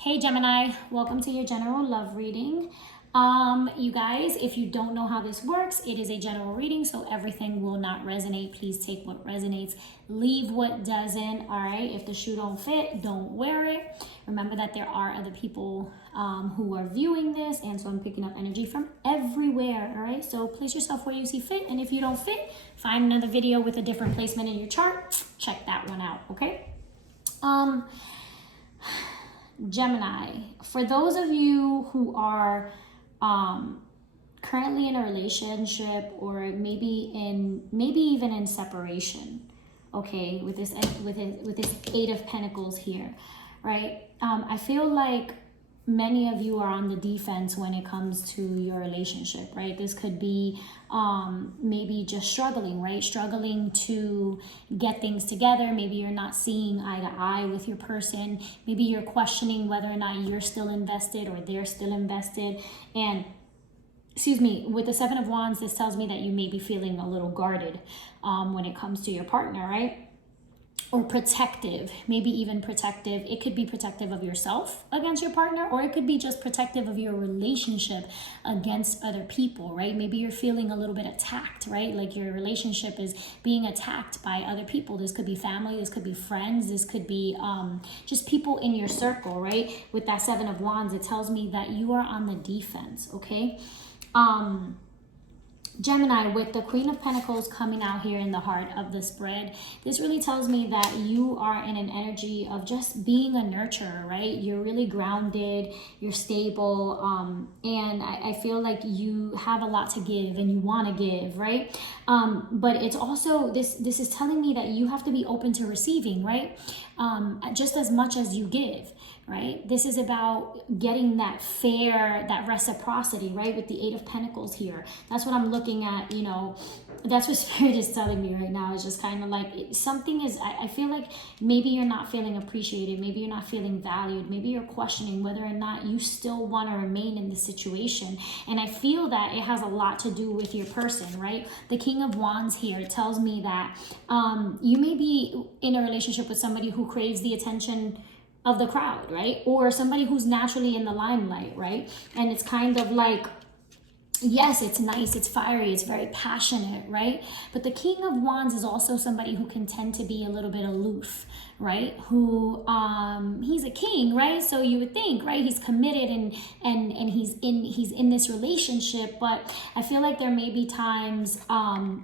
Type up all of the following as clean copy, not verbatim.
Hey Gemini, welcome to your general love reading. You guys, if you don't know how this works, it is a general reading, so everything will not resonate. Please take what resonates, leave what doesn't. All right, if the shoe don't fit, don't wear it. Remember that there are other people who are viewing this, and so I'm picking up energy from everywhere. All right, so place yourself where you see fit, and if you don't fit, find another video with a different placement in your chart. Check that one out. Okay. Gemini, for those of you who are currently in a relationship, or maybe even in separation, okay, with this Eight of Pentacles here, right? I feel like many of you are on the defense when it comes to your relationship, right? This could be maybe just struggling, right? Struggling to get things together. Maybe you're not seeing eye to eye with your person. Maybe you're questioning whether or not you're still invested or they're still invested. And with the Seven of Wands, this tells me that you may be feeling a little guarded when it comes to your partner, right? Or protective, maybe even protective. It could be protective of yourself against your partner, or it could be just protective of your relationship against other people, right? Maybe you're feeling a little bit attacked, right? Like your relationship is being attacked by other people. This could be family, this could be friends, this could be just people in your circle, right? With that Seven of Wands, it tells me that you are on the defense, okay? Gemini, with the Queen of Pentacles coming out here in the heart of the spread, this really tells me that you are in an energy of just being a nurturer, right? You're really grounded, you're stable, and I feel like you have a lot to give and you want to give, right? But it's also, this is telling me that you have to be open to receiving, right? Just as much as you give, right? This is about getting that reciprocity, right? With the Eight of Pentacles here. That's what I'm looking at, you know. That's what Spirit is telling me right now. It's just kind of like something is, I feel like maybe you're not feeling appreciated. Maybe you're not feeling valued. Maybe you're questioning whether or not you still want to remain in the situation. And I feel that it has a lot to do with your person, right? The King of Wands here tells me that you may be in a relationship with somebody who craves the attention of the crowd, right? Or somebody who's naturally in the limelight, right? And it's kind of like, yes, it's nice, it's fiery, it's very passionate, right? But the King of Wands is also somebody who can tend to be a little bit aloof, right? Who he's a king, right? So you would think, right, he's committed and he's in this relationship, but I feel like there may be times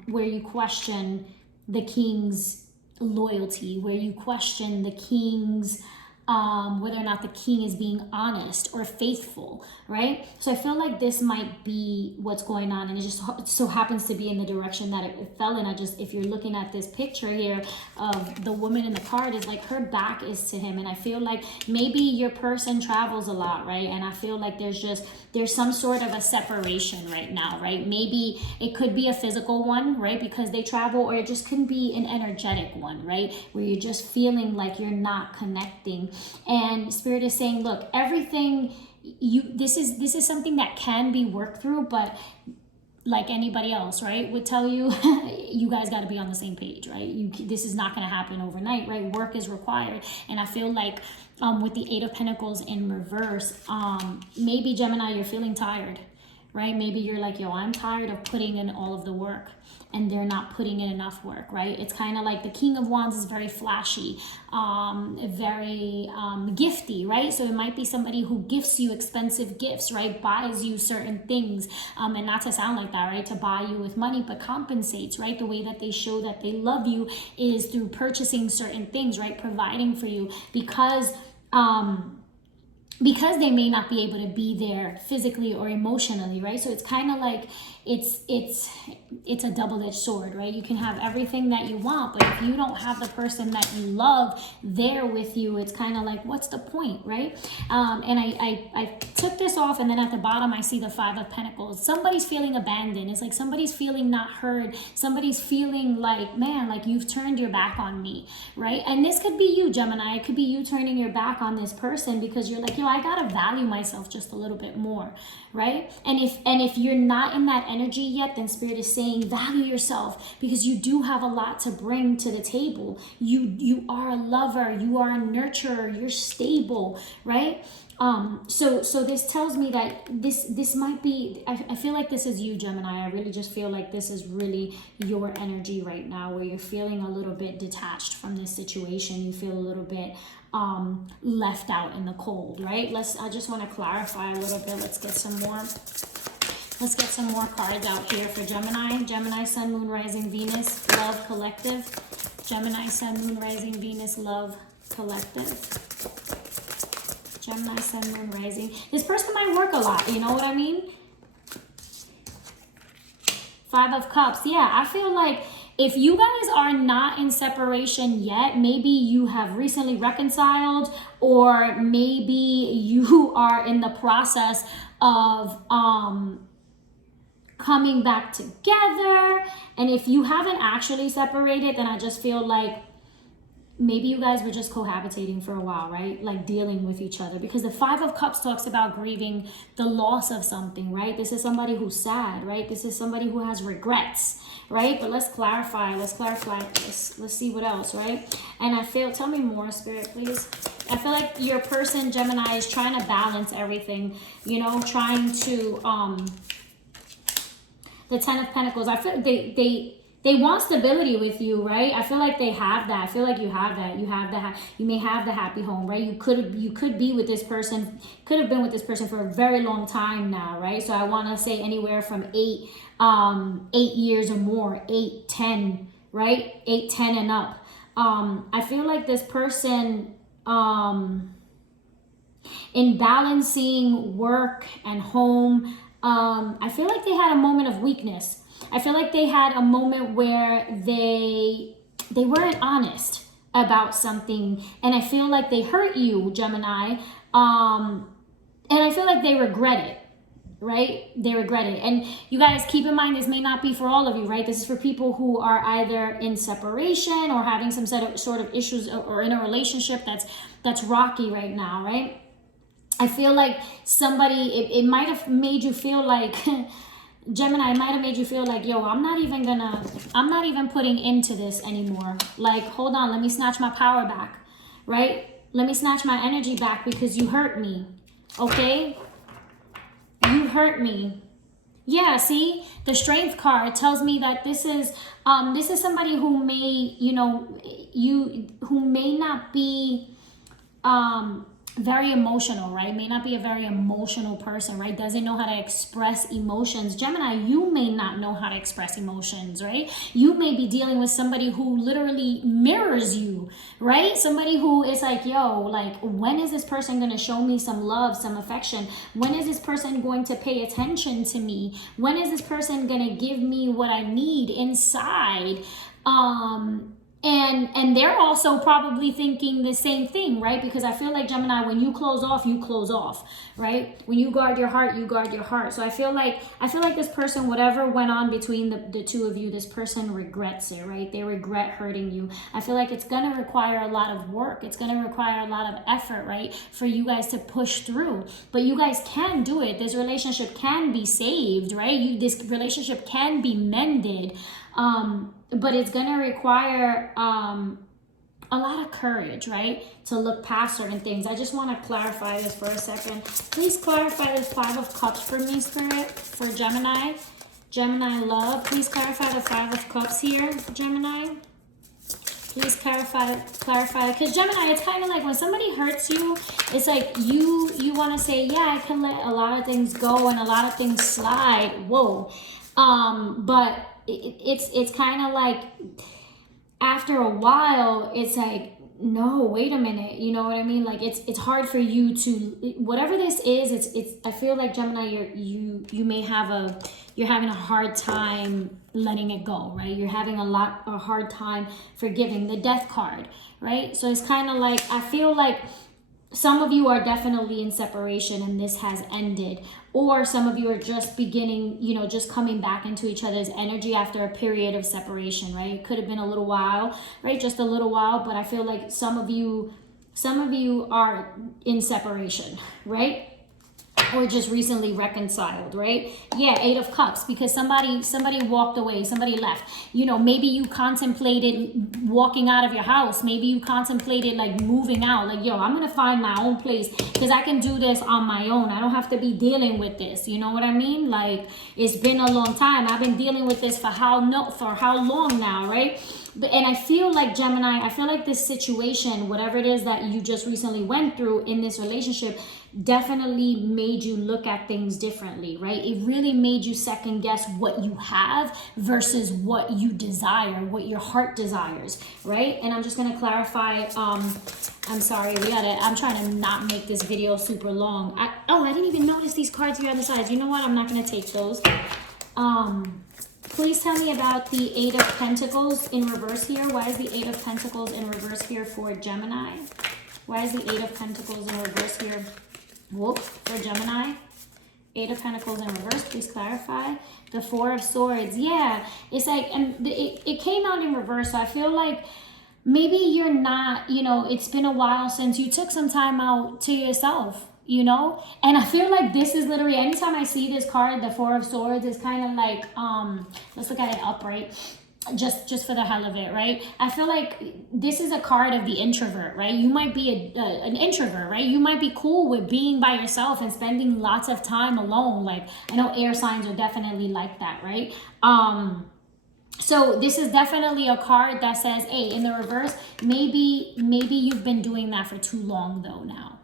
where you question the king's loyalty, where you question the king's whether or not the king is being honest or faithful, right? So I feel like this might be what's going on, and it just so happens to be in the direction that it fell in. If you're looking at this picture here of the woman in the card, is like her back is to him, and I feel like maybe your person travels a lot, right? And I feel like there's some sort of a separation right now, right? Maybe it could be a physical one, right? Because they travel, or it just can be an energetic one, right? Where you're just feeling like you're not connecting. And Spirit is saying, look, everything this is something that can be worked through, but like anybody else, right, would tell you, you guys got to be on the same page, right? This is not going to happen overnight, right? Work is required. And I feel like with the Eight of Pentacles in reverse, maybe Gemini, you're feeling tired, right? Maybe you're like, yo, I'm tired of putting in all of the work, and they're not putting in enough work, right? It's kind of like the King of Wands is very flashy, very gifty, right? So it might be somebody who gifts you expensive gifts, right? Buys you certain things, and not to sound like that, right? To buy you with money, but compensates, right? The way that they show that they love you is through purchasing certain things, right? Providing for you, because they may not be able to be there physically or emotionally, right? So it's kind of like it's a double-edged sword, right? You can have everything that you want, but if you don't have the person that you love there with you, it's kind of like, what's the point, right? And I took this off, and then at the bottom I see the Five of Pentacles. Somebody's feeling abandoned. It's like somebody's feeling not heard. Somebody's feeling like, man, like you've turned your back on me, right? And this could be you, Gemini. It could be you turning your back on this person because you're like, yo, yo, I gotta value myself just a little bit more, right? And if you're not in that energy yet, then Spirit is saying value yourself, because you do have a lot to bring to the table. You are a lover, you are a nurturer, you're stable, right? So this tells me that this might be, I feel like this is you, Gemini. I really just feel like this is really your energy right now, where you're feeling a little bit detached from this situation. You feel a little bit left out in the cold, right? I just want to clarify a little bit. Let's get some more cards out here for Gemini, Sun, Moon, Rising, Venus, Love, Collective. Gemini, Sun, Moon, Rising, Venus, Love, Collective. Gemini, Sun, Moon, Rising. This person might work a lot, you know what I mean? Five of Cups. Yeah, I feel like if you guys are not in separation yet, maybe you have recently reconciled, or maybe you are in the process of coming back together. And if you haven't actually separated, then I just feel like maybe you guys were just cohabitating for a while, right? Like dealing with each other, because the Five of Cups talks about grieving the loss of something, right? This is somebody who's sad, right? This is somebody who has regrets, right? But let's clarify. Let's see what else, right? And I feel, tell me more, Spirit, please. I feel like your person, Gemini, is trying to balance everything, you know, trying to, the Ten of Pentacles. I feel they want stability with you, right? I feel like they have that. I feel like you have that. You may have the happy home, right? You could be with this person, could have been with this person for a very long time now, right? So I want to say anywhere from 8 years or more, 8, 10, right? 8, 10 and up. I feel like this person, in balancing work and home, I feel like they had a moment of weakness. I feel like they had a moment where they weren't honest about something, and I feel like they hurt you, Gemini, and I feel like they regret it, right? They regret it. And you guys, keep in mind, this may not be for all of you, right? This is for people who are either in separation or having some sort of issues, or in a relationship that's rocky right now, right? I feel like somebody, it might have made you feel like Gemini, might have made you feel like, yo, I'm not even putting into this anymore. Like, hold on, let me snatch my power back, right? Let me snatch my energy back because you hurt me, okay? You hurt me. Yeah, see, the Strength card tells me that this is somebody who may, you know, who may not be, very emotional, right? May not be a very emotional person, right? Doesn't know how to express emotions. Gemini, you may not know how to express emotions, right? You may be dealing with somebody who literally mirrors you, right? Somebody who is like, yo, like, when is this person going to show me some love, some affection? When is this person going to pay attention to me? When is this person going to give me what I need inside? And they're also probably thinking the same thing, right? Because I feel like, Gemini, when you close off, right? When you guard your heart, you guard your heart. So I feel like this person, whatever went on between the two of you, this person regrets it, right? They regret hurting you. I feel like it's going to require a lot of work. It's going to require a lot of effort, right? For you guys to push through. But you guys can do it. This relationship can be saved, right? This relationship can be mended. But it's going to require a lot of courage, right? To look past certain things. I just want to clarify this for a second. Please clarify this Five of Cups for me, Spirit, for Gemini. Gemini love. Please clarify the Five of Cups here, Gemini. Please clarify. Because Gemini, it's kind of like when somebody hurts you, it's like you want to say, yeah, I can let a lot of things go and a lot of things slide. Whoa. But it's kind of like after a while, it's like, no, wait a minute, you know what I mean? Like it's hard for you to, whatever this is, it's I feel like, Gemini, you're having a hard time letting it go, right? You're having a hard time forgiving. The Death card, right? So it's kind of like, I feel like some of you are definitely in separation and this has ended, or some of you are just beginning, you know, just coming back into each other's energy after a period of separation, right? It could have been a little while, right? Just a little while, but I feel like some of you Some of you are in separation, right? Or just recently reconciled, right? Yeah, 8 of Cups, because somebody walked away, somebody left. You know, maybe you contemplated walking out of your house. Maybe you contemplated like moving out. Like, yo, I'm gonna find my own place because I can do this on my own. I don't have to be dealing with this. You know what I mean? Like, it's been a long time. I've been dealing with this for how long now, right? And I feel like, Gemini, I feel like this situation, whatever it is that you just recently went through in this relationship, definitely made you look at things differently, right? It really made you second guess what you have versus what you desire, what your heart desires, right? And I'm just going to clarify. I'm sorry, I'm trying to not make this video super long. I didn't even notice these cards here on the sides. You know what? I'm not going to take those. Please tell me about the 8 of Pentacles in reverse here. Why is the 8 of Pentacles in reverse here for Gemini? Why is the 8 of Pentacles in reverse here? Whoop, for Gemini. 8 of Pentacles in reverse, please clarify. The 4 of Swords, yeah. It's like, and it came out in reverse, so I feel like maybe you're not, you know, it's been a while since you took some time out to yourself, you know? And I feel like this is literally, anytime I see this card, the 4 of Swords, is kind of like, let's look at it upright. Just for the hell of it, right? I feel like this is a card of the introvert, right? You might be an introvert, right? You might be cool with being by yourself and spending lots of time alone. Like, I know air signs are definitely like that, right? So this is definitely a card that says, hey, in the reverse, maybe you've been doing that for too long though now,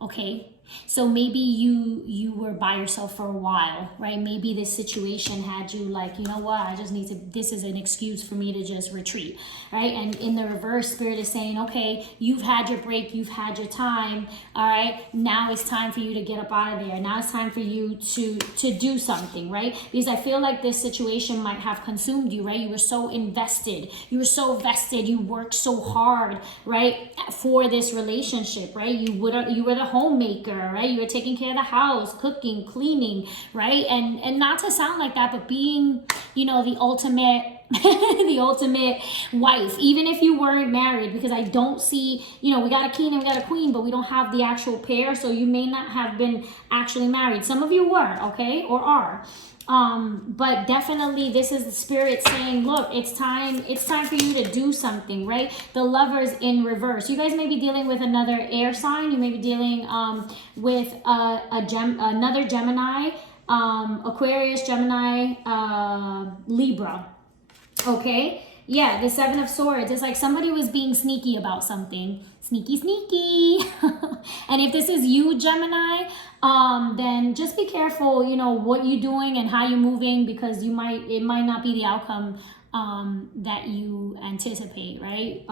okay? So maybe you were by yourself for a while, right? Maybe this situation had you like, you know what, I just need to, this is an excuse for me to just retreat, right? And in the reverse, Spirit is saying, okay, you've had your break, you've had your time, all right? Now it's time for you to get up out of there. Now it's time for you to do something, right? Because I feel like this situation might have consumed you, right? You were so invested. You were so vested. You worked so hard, right, for this relationship, right? You were the homemaker, right? You were taking care of the house, cooking, cleaning, right? And not to sound like that, but being, you know, the ultimate the ultimate wife, even if you weren't married, because I don't see, you know, we got a king and we got a queen, but we don't have the actual pair, so you may not have been actually married. Some of you were, okay, or are. But definitely this is the Spirit saying, look, it's time for you to do something, right? The Lovers in reverse. You guys may be dealing with another air sign. You may be dealing with another Gemini, Aquarius, Gemini, Libra. Okay, yeah, the 7 of Swords. It's like somebody was being sneaky about something. Sneaky. And if this is you, Gemini, then just be careful, you know, what you're doing and how you're moving, because it might not be the outcome that you anticipate, right?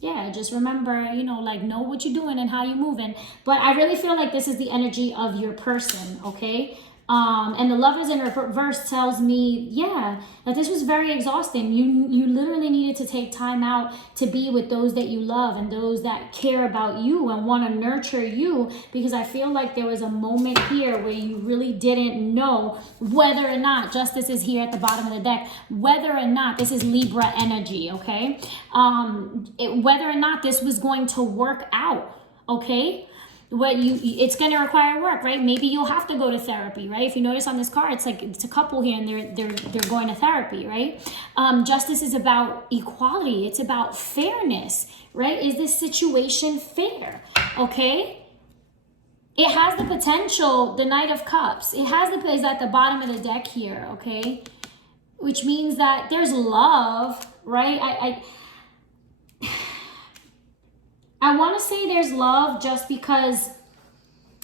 Yeah, just remember, you know, like, know what you're doing and how you're moving. But I really feel like this is the energy of your person, okay? And the Lovers in reverse tells me, yeah, that this was very exhausting. You literally needed to take time out to be with those that you love and those that care about you and want to nurture you, because I feel like there was a moment here where you really didn't know whether or not, Justice is here at the bottom of the deck, whether or not, this is Libra energy, okay? Whether or not this was going to work out, okay? It's going to require work, right? Maybe you'll have to go to therapy, right? If you notice on this card, it's like it's a couple here and they're going to therapy, right? Justice is about equality. It's about fairness, right? Is this situation fair? Okay. It has the potential, the Knight of Cups. It has the, is at the bottom of the deck here, okay? Which means that there's love, right? I want to say there's love just because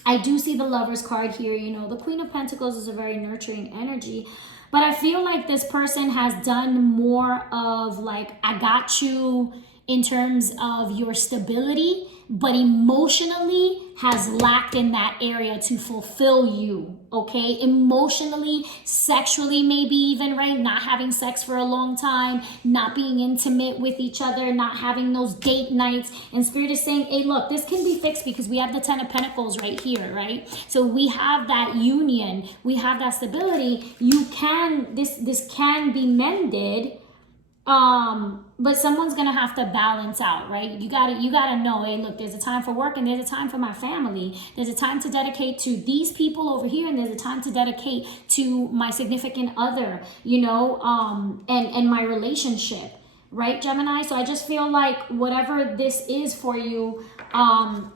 I do see the Lovers card here. You know, the Queen of Pentacles is a very nurturing energy. But I feel like this person has done more of like, I got you in terms of your stability, but emotionally has lacked in that area to fulfill you, okay? Emotionally, sexually, maybe even, right? Not having sex for a long time, not being intimate with each other, not having those date nights. And Spirit is saying, hey, look, this can be fixed because we have the 10 of Pentacles right here, right? So we have that union, we have that stability. You can, this can be mended, But someone's gonna have to balance out, right? You gotta know, hey, look, there's a time for work and there's a time for my family. There's a time to dedicate to these people over here, and there's a time to dedicate to my significant other, you know, and my relationship, right, Gemini? So I just feel like whatever this is for you,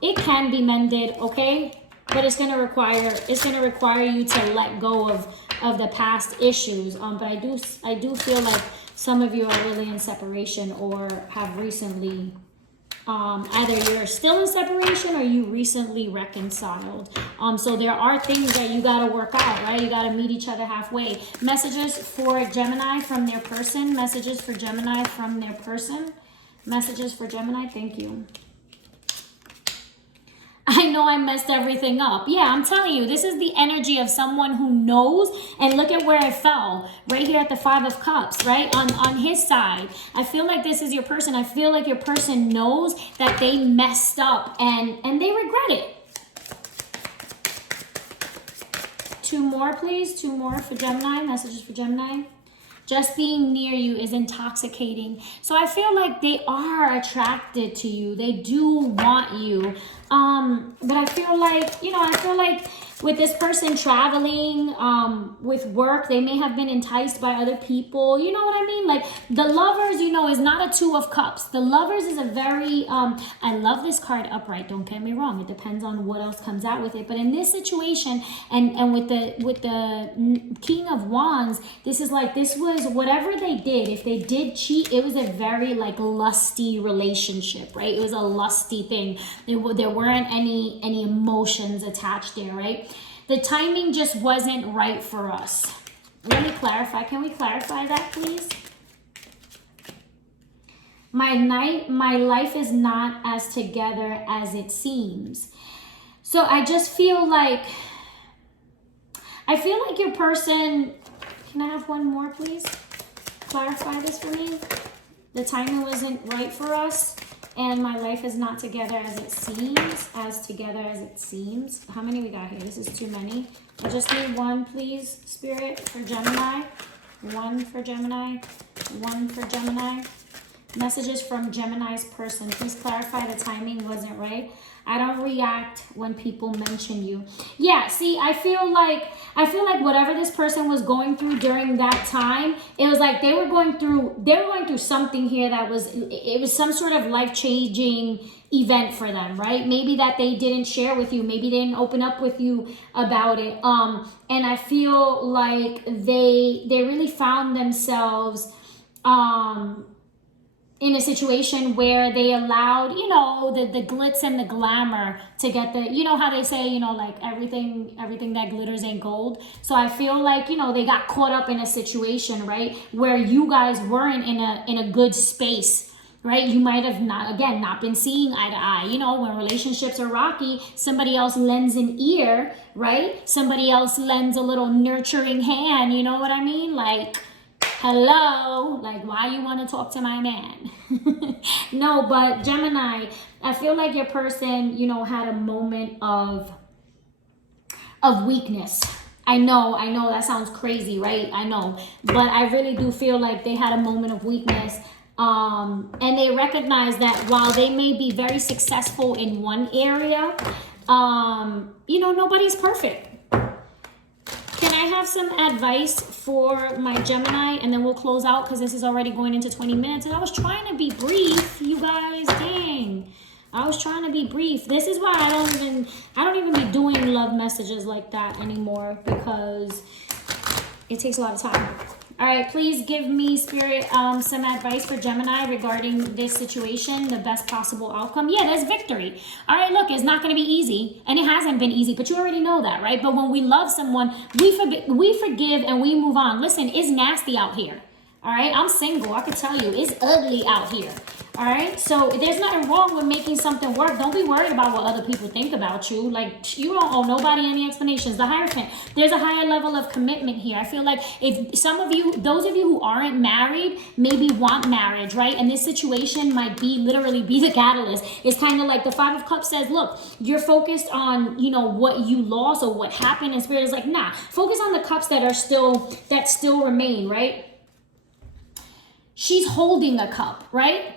it can be mended, okay? But it's gonna require you to let go of the past issues. But I do feel like some of you are really in separation or have recently, either you're still in separation or you recently reconciled. So there are things that you got to work out, right? You got to meet each other halfway. Messages for Gemini from their person. Messages for Gemini from their person. Messages for Gemini. Thank you. I know I messed everything up. Yeah, I'm telling you, this is the energy of someone who knows. And look at where it fell. Right here at the 5 of Cups, right? On his side. I feel like this is your person. I feel like your person knows that they messed up and they regret it. 2 more, please. 2 more for Gemini. Messages for Gemini. Just being near you is intoxicating. So I feel like they are attracted to you. They do want you. But I feel like with this person traveling, with work, they may have been enticed by other people. You know what I mean? Like the Lovers, you know, is not a 2 of Cups. The Lovers is a very, I love this card upright. Don't get me wrong. It depends on what else comes out with it. But in this situation and with the King of Wands, this was whatever they did. If they did cheat, it was a very like lusty relationship, right? It was a lusty thing. There weren't any emotions attached there, right? The timing just wasn't right for us. Let me clarify. Can we clarify that, please? My life is not as together as it seems. So I just feel like your person, can I have one more, please? Clarify this for me. The timing wasn't right for us. And my life is not together as it seems. As together as it seems. How many we got here? This is too many. I just need 1, please, Spirit, for Gemini. 1 for Gemini. 1 for Gemini. Messages from Gemini's person. Please clarify the timing wasn't right. I don't react when people mention you. Yeah, see, I feel like whatever this person was going through during that time, it was like they were going through something here that was some sort of life-changing event for them, right? Maybe that they didn't share with you, maybe they didn't open up with you about it. And I feel like they really found themselves in a situation where they allowed, you know, the glitz and the glamour to get the, you know how they say, you know, like everything that glitters ain't gold. So I feel like, you know, they got caught up in a situation, right, where you guys weren't in a good space, right? You might have not been seeing eye to eye. You know, when relationships are rocky, somebody else lends an ear, right? Somebody else lends a little nurturing hand, you know what I mean? Like, hello, like, why you want to talk to my man? No, but Gemini, I feel like your person, you know, had a moment of weakness. I know that sounds crazy, right? I know, but I really do feel like they had a moment of weakness. And they recognize that while they may be very successful in one area, you know, nobody's perfect. Can I have some advice for my Gemini, and then we'll close out because this is already going into 20 minutes. And I was trying to be brief, you guys. Dang, I was trying to be brief. This is why I don't even be doing love messages like that anymore, because it takes a lot of time. All right, please give me, Spirit, some advice for Gemini regarding this situation, the best possible outcome. Yeah, there's victory. All right, look, it's not going to be easy, and it hasn't been easy, but you already know that, right? But when we love someone, we forgive and we move on. Listen, it's nasty out here. All right, I'm single. I can tell you, it's ugly out here. All right, so there's nothing wrong with making something work. Don't be worried about what other people think about you. Like, you don't owe nobody any explanations. The Hierophant, there's a higher level of commitment here. I feel like if some of you, those of you who aren't married, maybe want marriage, right? And this situation might literally be the catalyst. It's kind of like the 5 of Cups says, look, you're focused on, you know, what you lost or what happened, and Spirit is like, nah, focus on the cups that still remain, right? she's holding a cup, right?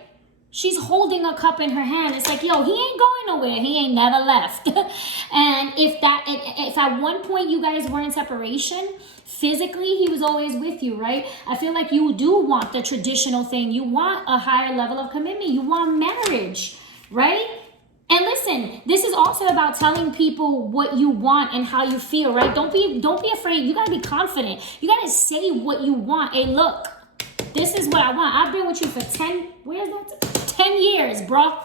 She's holding a cup in her hand. It's like, yo, he ain't going nowhere. He ain't never left. And if at one point you guys were in separation, physically, he was always with you, right? I feel like you do want the traditional thing. You want a higher level of commitment. You want marriage, right? And listen, this is also about telling people what you want and how you feel, right? Don't be afraid. You gotta be confident. You gotta say what you want. Hey, look, this is what I want. I've been with you for 10 years, bro.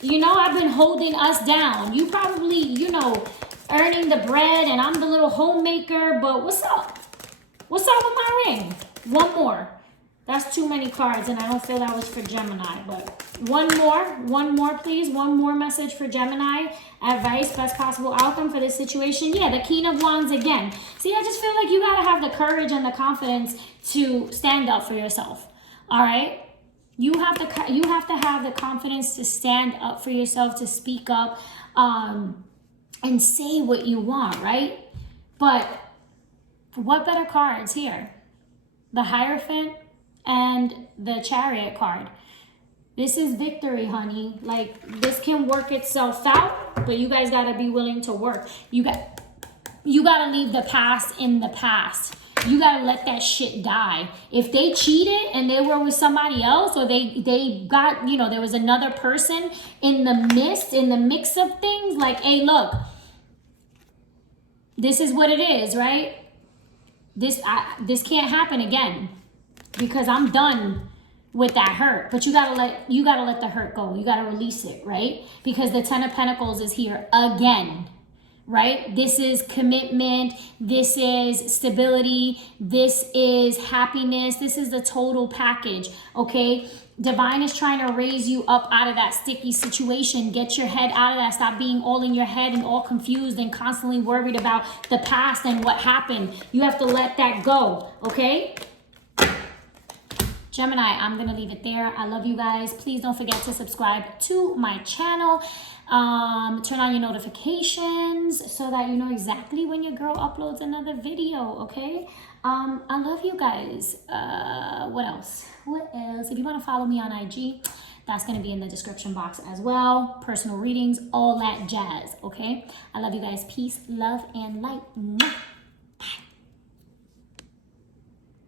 You know, I've been holding us down. You probably, you know, earning the bread and I'm the little homemaker, but what's up? What's up with my ring? One more. That's too many cards and I don't feel that was for Gemini, but one more please. One more message for Gemini. Advice, best possible outcome for this situation. Yeah, the King of Wands again. See, I just feel like you gotta have the courage and the confidence to stand up for yourself. All right? You have to have the confidence to stand up for yourself, to speak up, and say what you want, right? But what better cards here? The Hierophant and the Chariot card. This is victory, honey. Like, this can work itself out, but you guys gotta be willing to work. You gotta leave the past in the past. You gotta let that shit die. If they cheated and they were with somebody else, or they got, you know, there was another person in the mix of things, like, hey, look, this is what it is, right? This can't happen again because I'm done with that hurt. But you gotta let the hurt go. You gotta release it, right? Because the Ten of Pentacles is here again. Right? This is commitment. This is stability. This is happiness. This is the total package. Okay? Divine is trying to raise you up out of that sticky situation. Get your head out of that. Stop being all in your head and all confused and constantly worried about the past and what happened. You have to let that go. Okay? Gemini, I'm going to leave it there. I love you guys. Please don't forget to subscribe to my channel. Turn on your notifications so that you know exactly when your girl uploads another video, okay? I love you guys. What else? If you want to follow me on IG, that's going to be in the description box as well. Personal readings, all that jazz, okay? I love you guys. Peace, love, and light. Mwah.